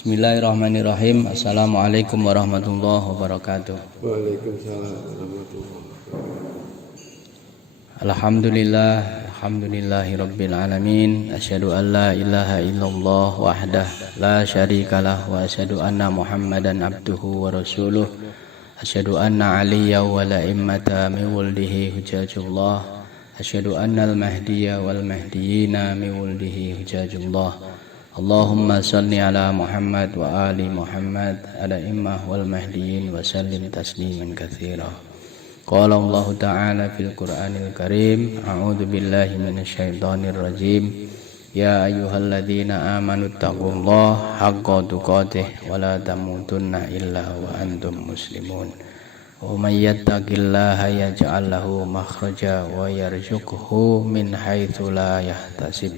Bismillahirrahmanirrahim. Assalamualaikum warahmatullahi wabarakatuh. Waalaikumsalam warahmatullahi wabarakatuh. Alhamdulillahi rabbil alamin. Asyhadu an la ilaha illallah wahdah la syarikalah wa asyhadu anna Muhammadan abduhu wa rasuluh. Asyhadu anna aliyya wa la immata min wuldihi hujajullah. Asyhadu anna al-mahdiyya wal mahdiyina min wuldihi hujajullah. Allahumma salli ala Muhammad wa ali Muhammad ala immah wal mahdiyin wa sallim tasliman katsira. Qala Allah ta'ala fil Qur'anil Karim, a'udzu billahi minasyaitonir rajim. Ya ayyuhalladzina amanu taqullaha haqqa tuqatih wa la tamutunna illa wa antum muslimun. Wa may yattaqillaha yaj'al lahu makhraja wa yarzuqhu min haitsu la yahtasib.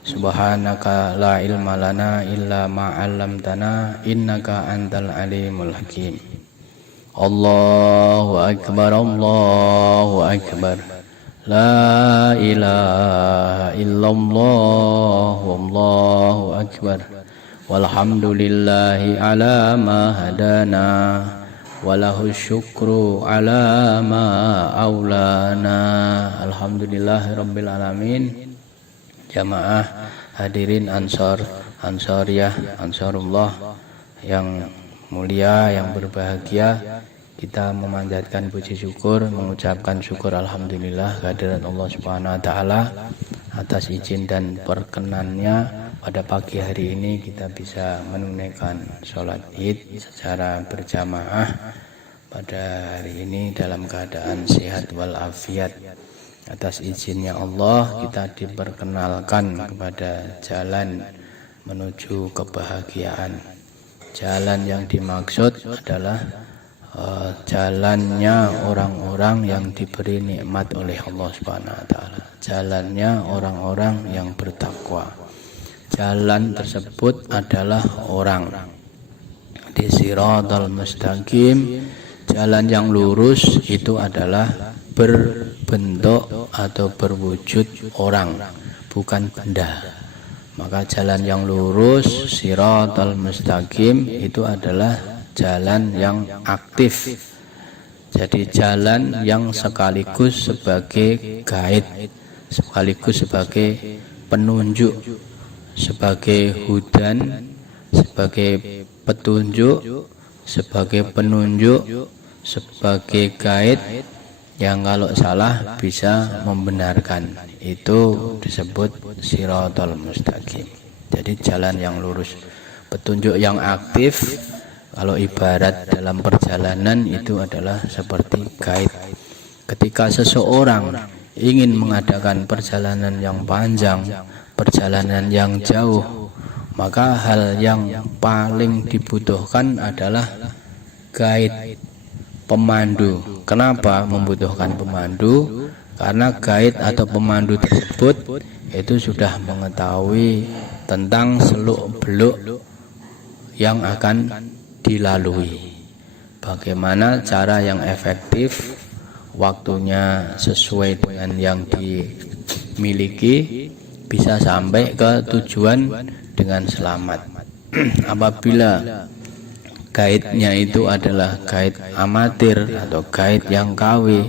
Subhanaka la ilma lana illa ma 'allamtana innaka antal alimul hakim. Allahu akbar, Allahu akbar. La ilaha illallah, wallahu akbar. Walhamdulillahi ala ma hadana, walahu syukru ala ma aulana. Alhamdulillahi rabbil alamin. Jamaah hadirin Ansariyah, Ansarullah yang mulia, yang berbahagia, kita memanjatkan puji syukur, mengucapkan syukur alhamdulillah kehadirat Allah Subhanahu wa taala atas izin dan perkenannya pada pagi hari ini kita bisa menunaikan sholat Id secara berjamaah pada hari ini dalam keadaan sehat walafiat. Atas izinnya Allah kita diperkenalkan kepada jalan menuju kebahagiaan. Jalan yang dimaksud adalah jalannya orang-orang yang diberi nikmat oleh Allah Subhanahu wa taala. Jalannya orang-orang yang bertakwa. Jalan tersebut adalah orang di siratal mustaqim. Jalan yang lurus itu adalah berbentuk atau berwujud orang, bukan benda. Maka jalan yang lurus, siratal mustaqim, itu adalah jalan yang aktif. Jadi jalan yang sekaligus sebagai guide, sekaligus sebagai penunjuk, sebagai hudan, sebagai petunjuk, sebagai penunjuk, sebagai guide yang kalau salah bisa membenarkan. Itu disebut siratal mustaqim. Jadi jalan yang lurus, petunjuk yang aktif. Kalau ibarat dalam perjalanan itu adalah seperti guide. Ketika seseorang ingin mengadakan perjalanan yang panjang, perjalanan yang jauh, maka hal yang paling dibutuhkan adalah guide, pemandu. Kenapa membutuhkan pemandu? Karena guide atau pemandu tersebut itu sudah mengetahui tentang seluk-beluk yang akan dilalui. Bagaimana cara yang efektif, waktunya sesuai dengan yang dimiliki, bisa sampai ke tujuan dengan selamat. Apabila guide-nya itu adalah guide amatir atau guide yang KW,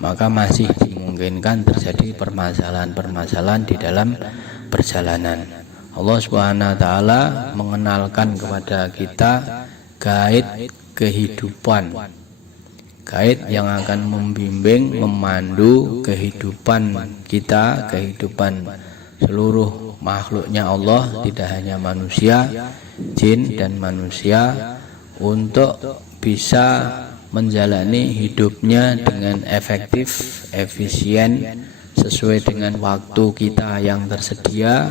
maka masih dimungkinkan terjadi permasalahan-permasalahan di dalam perjalanan. Allah Subhanahu wa taala mengenalkan kepada kita guide kehidupan, guide yang akan membimbing, memandu kehidupan kita, kehidupan seluruh makhluknya Allah, tidak hanya manusia, jin dan manusia, untuk bisa menjalani hidupnya dengan efektif, efisien, sesuai dengan waktu kita yang tersedia,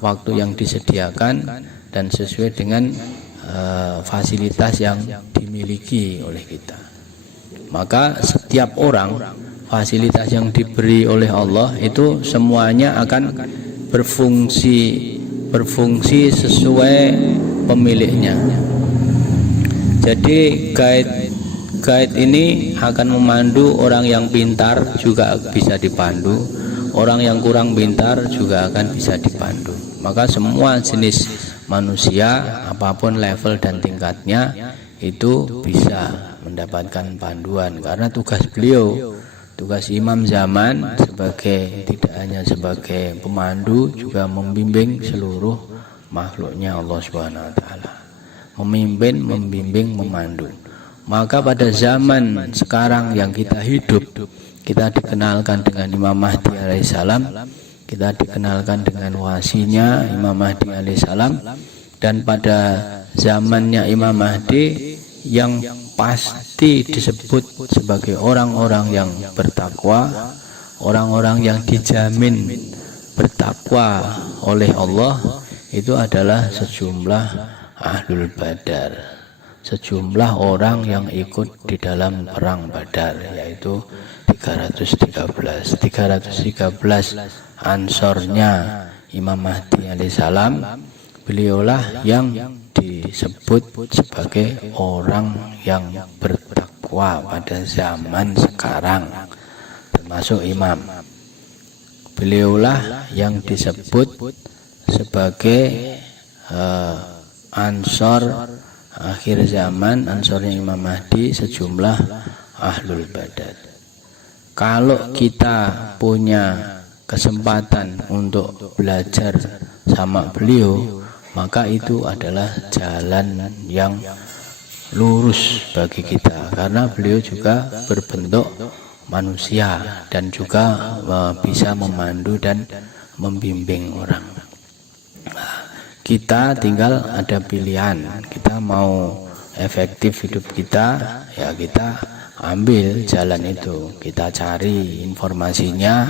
waktu yang disediakan, dan sesuai dengan fasilitas yang dimiliki oleh kita. Maka setiap orang, fasilitas yang diberi oleh Allah itu semuanya akan berfungsi sesuai pemiliknya. Jadi guide ini akan memandu orang yang pintar, juga bisa dipandu. Orang yang kurang pintar juga akan bisa dipandu. Maka semua jenis manusia apapun level dan tingkatnya itu bisa mendapatkan panduan, karena tugas beliau, tugas imam zaman sebagai tidak hanya sebagai pemandu, juga membimbing seluruh makhluknya Allah Subhanahu wa taala. Memimpin, membimbing, memandu. Maka pada zaman sekarang yang kita hidup, kita dikenalkan dengan Imam Mahdi alaihissalam, kita dikenalkan dengan wasinya Imam Mahdi alaihissalam, dan pada zamannya Imam Mahdi yang pasti disebut sebagai orang-orang yang bertakwa, orang-orang yang dijamin bertakwa oleh Allah, itu adalah sejumlah Ahlul Badar, sejumlah orang yang ikut di dalam perang Badar, yaitu 313 Ansornya Imam Mahdi alaihissalam. Beliaulah yang disebut sebagai orang yang bertakwa pada zaman sekarang, termasuk imam. Beliaulah yang disebut sebagai Ansor akhir zaman, Ansornya Imam Mahdi, sejumlah Ahlul Badar. Kalau kita punya kesempatan untuk belajar sama beliau, maka itu adalah jalan yang lurus bagi kita, karena beliau juga berbentuk manusia dan juga bisa memandu dan membimbing orang. Kita tinggal ada pilihan, kita mau efektif hidup kita, ya kita ambil jalan itu, kita cari informasinya,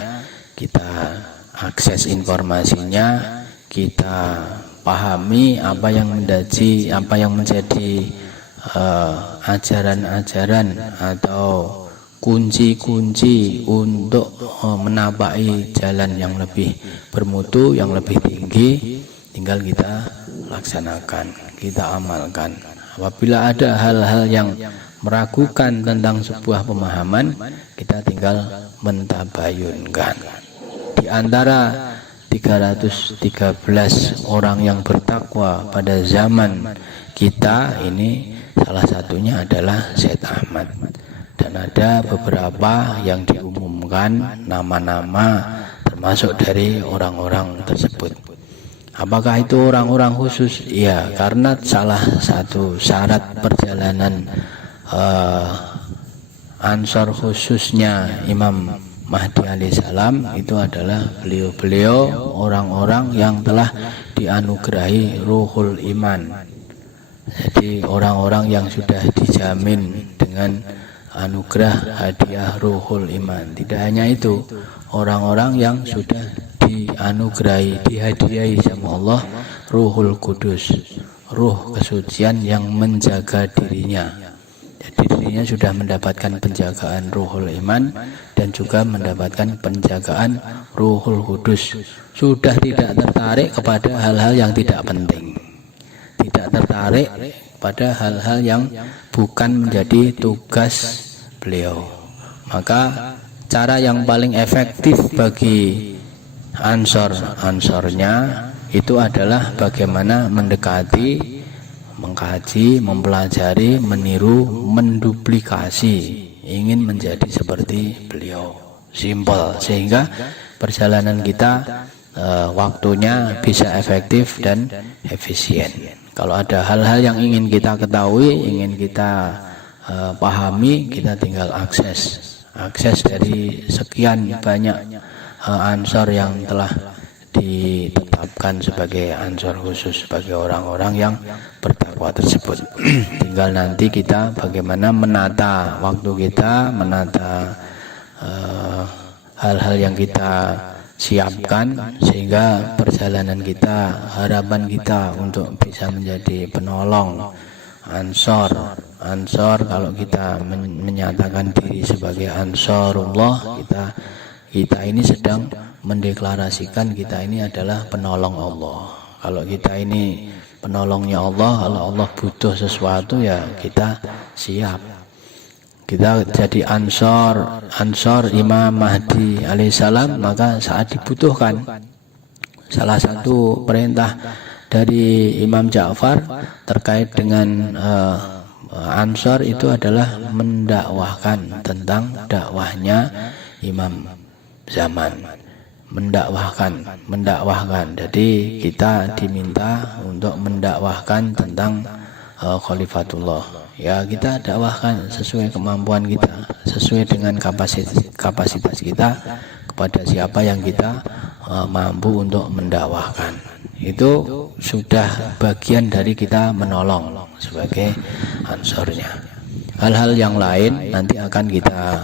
kita akses informasinya, kita pahami apa yang menjadi ajaran-ajaran atau kunci-kunci untuk menapai jalan yang lebih bermutu, yang lebih tinggi. Tinggal kita laksanakan, kita amalkan. Apabila ada hal-hal yang meragukan tentang sebuah pemahaman, kita tinggal mentabayunkan. Di antara 313 orang yang bertakwa pada zaman kita ini, salah satunya adalah Syed Ahmad. Dan ada beberapa yang diumumkan nama-nama termasuk dari orang-orang tersebut. Apakah itu orang-orang khusus? Ya, karena salah satu syarat perjalanan Ansor khususnya Imam Mahdi alaihissalam itu adalah beliau-beliau orang-orang yang telah dianugerahi ruhul iman. Jadi orang-orang yang sudah dijamin dengan anugerah hadiah ruhul iman. Tidak hanya itu, orang-orang yang sudah dianugerahi, dihadiahi sama Allah ruhul kudus, ruh kesucian yang menjaga dirinya. Jadi dirinya sudah mendapatkan penjagaan ruhul iman dan juga mendapatkan penjagaan ruhul kudus. Sudah tidak tertarik kepada hal-hal yang tidak penting, tidak tertarik pada hal-hal yang bukan menjadi tugas beliau. Maka cara yang paling efektif bagi ansornya itu adalah bagaimana mendekati, mengkaji, mempelajari, meniru, menduplikasi, ingin menjadi seperti beliau. Simpel, sehingga perjalanan kita waktunya bisa efektif dan efisien. Kalau ada hal-hal yang ingin kita ketahui, ingin kita pahami, kita tinggal akses dari sekian banyak ansor yang telah ditetapkan sebagai ansor khusus bagi orang-orang yang bertakwa tersebut. Tinggal nanti kita bagaimana menata waktu kita, menata hal-hal yang kita siapkan, sehingga perjalanan kita, harapan kita untuk bisa menjadi penolong ansor. Kalau kita menyatakan diri sebagai ansorullah, kita ini sedang mendeklarasikan kita ini adalah penolong Allah. Kalau kita ini penolongnya Allah, kalau Allah butuh sesuatu, ya kita siap. Kita jadi ansor Imam Mahdi alaihissalam, maka saat dibutuhkan, salah satu perintah dari Imam Ja'far terkait dengan Ansor itu adalah mendakwahkan tentang dakwahnya Imam zaman, mendakwahkan. Jadi kita diminta untuk mendakwahkan tentang Khalifatullah. Ya, kita dakwahkan sesuai kemampuan kita, sesuai dengan kapasitas kita kepada siapa yang kita mampu untuk mendakwahkan. Itu sudah bagian dari kita menolong sebagai ansornya. Hal-hal yang lain nanti akan kita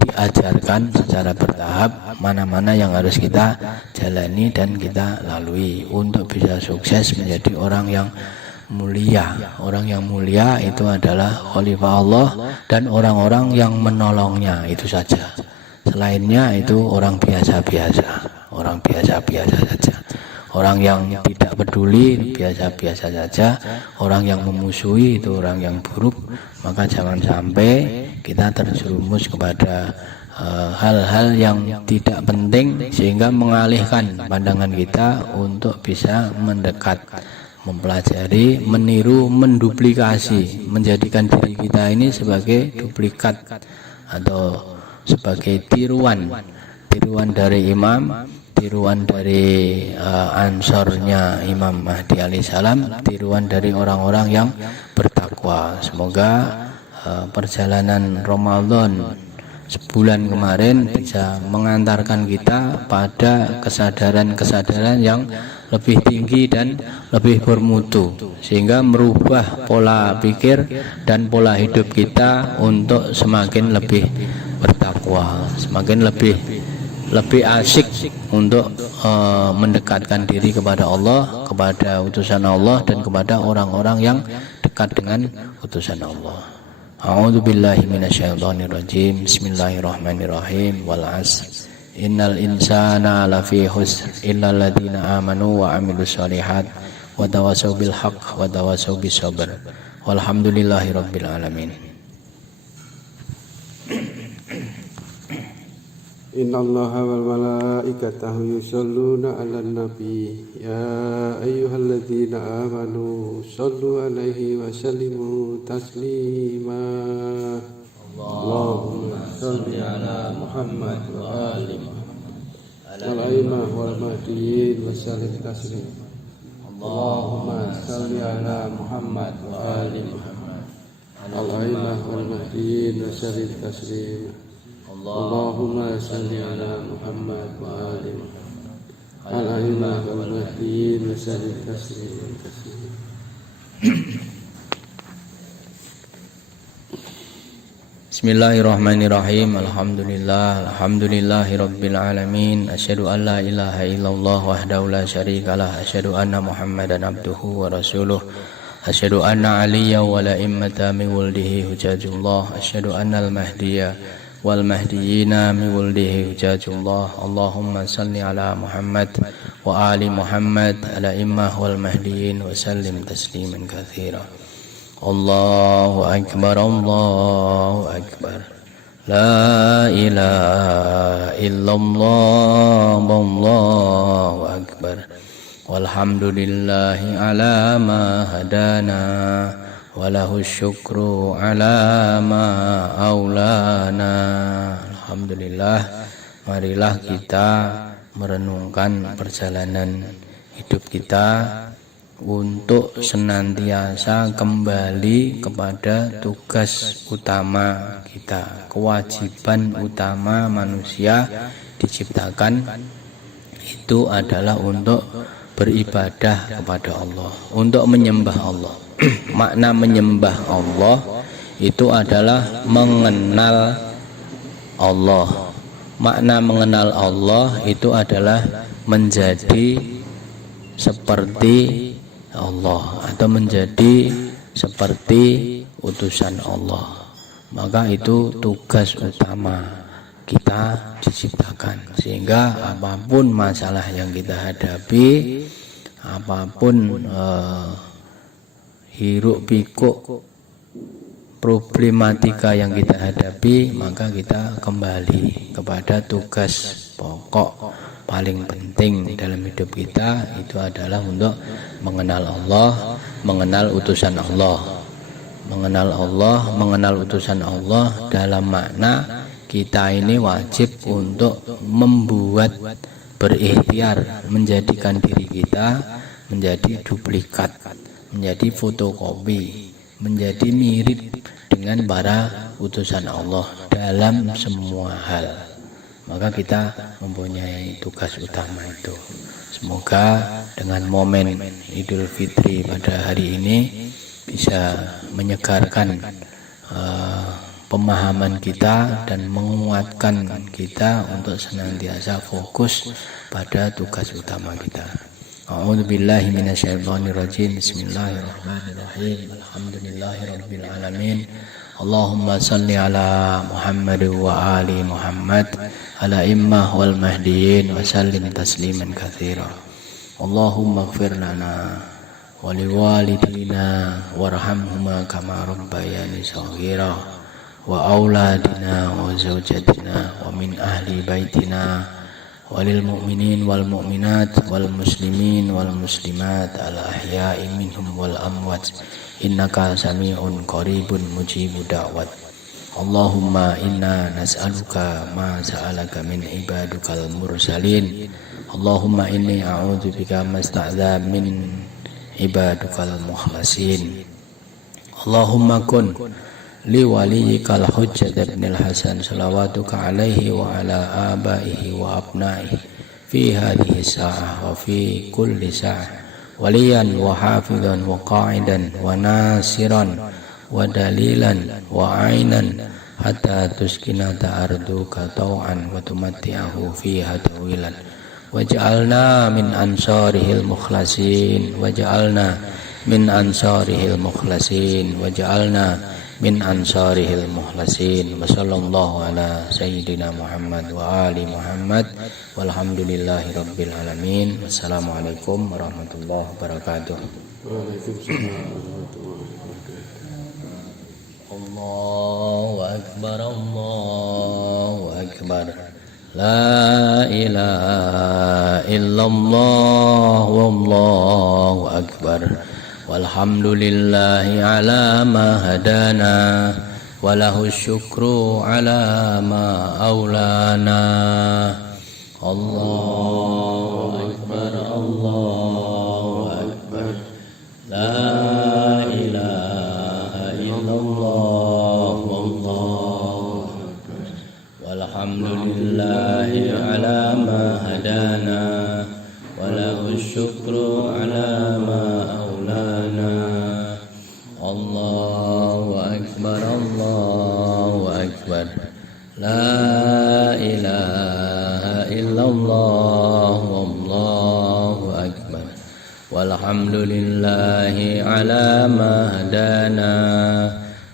diajarkan secara bertahap, mana-mana yang harus kita jalani dan kita lalui untuk bisa sukses menjadi orang yang mulia. Orang yang mulia itu adalah khalifah Allah dan orang-orang yang menolongnya, itu saja. Selainnya itu orang biasa-biasa saja. Orang yang tidak peduli biasa-biasa saja. Orang yang memusuhi itu orang yang buruk. Maka jangan sampai kita terjerumus kepada hal-hal yang tidak penting sehingga mengalihkan pandangan kita untuk bisa mendekat, mempelajari, meniru, menduplikasi, menjadikan diri kita ini sebagai duplikat atau sebagai tiruan dari imam, tiruan dari ansornya Imam Mahdi alaihissalam, tiruan dari orang-orang yang bertakwa. Semoga perjalanan Ramadan sebulan kemarin bisa mengantarkan kita pada kesadaran yang lebih tinggi dan lebih bermutu, sehingga merubah pola pikir dan pola hidup kita untuk semakin lebih bertakwa, semakin lebih asik untuk mendekatkan diri kepada Allah, kepada utusan Allah, dan kepada orang-orang yang dekat dengan utusan Allah. A'udzubillahi minasyaitonirrajim. Bismillahirrahmanirrahim. Wal 'asr. Innal insana lafi khusr illal ladzina amanu wa 'amilus shalihat wa tawassaw bil haqq wa tawassaw bis sabr. Walhamdulillahirabbil alamin. Innallaha wal malaikatahu yusholluna 'alan nabi ya ayyuhalladzina amanu shallu 'alaihi wa sallimu taslima. Allahumma shalli 'ala Muhammad wa ali Muhammad wal a'immah wal mahdiyyin wa sallim taslima. Allahumma shalli 'ala Muhammad wa ali Muhammad wal a'immah wal mahdiyyin wa sallim taslima. Allahumma salli ala Muhammad wa ali Muhammad al-a'immah wal mahdiyyin wa sallim tasliman katsiran. Bismillahirrahmanirrahim. Alhamdulillahirabbil alamin. Asyhadu an la ilaha illallah wahdahu la syarikalah. Asyhadu anna Muhammadan abduhu wa rasuluh. Asyhadu anna aliyya wa la immata min wuldihi hujajullah. Asyhadu anna al-mahdiyya wal mahdiyina min wuldihi hujajullah. Allahumma salli ala Muhammad wa ali Muhammad ala immah wal mahdiyin wa sallim tasliman katsira. Allahu akbar, Allahu akbar. La ilaha illallah, Allahu akbar. Walhamdulillahi ala ma hadana walahu syukru ala ma aulana. Alhamdulillah, marilah kita merenungkan perjalanan hidup kita untuk senantiasa kembali kepada tugas utama kita, kewajiban utama manusia diciptakan itu adalah untuk beribadah kepada Allah, untuk menyembah Allah. Makna menyembah Allah itu adalah mengenal Allah. Makna mengenal Allah itu adalah menjadi seperti Allah atau menjadi seperti utusan Allah. Maka itu tugas utama kita diciptakan, sehingga apapun masalah yang kita hadapi, apapun hiruk pikuk problematika yang kita hadapi, maka kita kembali kepada tugas pokok paling penting dalam hidup kita itu adalah untuk mengenal Allah, mengenal utusan Allah. Mengenal Allah, mengenal utusan Allah dalam makna kita ini wajib untuk membuat, berikhtiar menjadikan diri kita menjadi duplikat, menjadi fotokopi, menjadi mirip dengan para utusan Allah dalam semua hal. Maka kita mempunyai tugas utama itu. Semoga dengan momen Idul Fitri pada hari ini bisa menyegarkan pemahaman kita dan menguatkan kita untuk senantiasa fokus pada tugas utama kita. A'udzubillahi minasyaitonirrajim. Bismillahirrahmanirrahim. Alhamdulillahirabbil alamin. Allahumma shalli ala Muhammad wa ali Muhammad ala immah wal mahdiyyin wa sallim tasliman katsira. Allahumma ighfir lana wa liwalidina warhamhuma kama rabbayani shaghira wa auladina wa zawjatina wa min ahli baitina walil mu'minin wal mu'minat wal muslimin wal muslimat al ahya'i minhum wal amwat innaka sami'un qaribun mujibud da'wat. Allahumma inna nas'aluka ma sa'alaka min ibadukal mursalin. Allahumma inni a'udzubika masta'dza min ibadukal mukhlasin. Allahumma kun li waliyikal hujjat ibnil hasan salawatuka alaihi wa ala abaihi wa abnaihi fi hadhihi sa'ah wa fi kulli sa'ah waliyan wa hafidhan wa qa'idan wa nasiran wa dalilan wa ainan hatta tuskinata arduka tau'an wa tumatti'ahu fiha tawilan waj'alna min ansarihil mukhlasin waj'alna min ansarihil mukhlasin waj'alna min ansarihil mukhlasin. Wa sallallahu ala sayyidina Muhammad wa ali Muhammad walhamdulillahi rabbil alamin. Wassalamualaikum warahmatullahi wabarakatuh. Waalaikumsalam warahmatullahi wabarakatuh. Allahu akbar, Allahu akbar. La ilaha illallah wallahu akbar. Walhamdulillahi ala ma hadana walahu syukru ala ma aulana. Allahu akbar, Allahu akbar. La ilaha illallah wallahu akbar. Walhamdulillahi ala ma hadana walahu syukru ala ma Allahu akbar, Allahu akbar. La ilaha illallah wallahu akbar. Walhamdulillahi ala ma hadana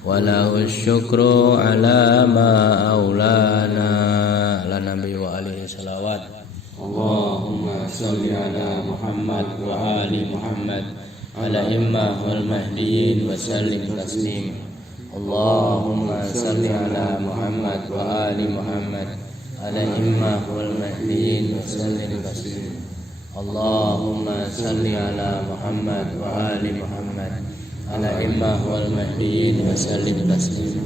walahu syukru ala ma aulana. Ala nabi wa alihi salawat. Allahumma shalli ala Muhammad wa ali Muhammad ala immah wal mahdiyyin wa sallim taslim. Allahumma salli ala Muhammad wa ali Muhammad ala immah wal mahdiyyin wa sallim taslim. Allahumma salli ala Muhammad wa ali Muhammad ala immah wal mahdiyyin wa sallim taslim.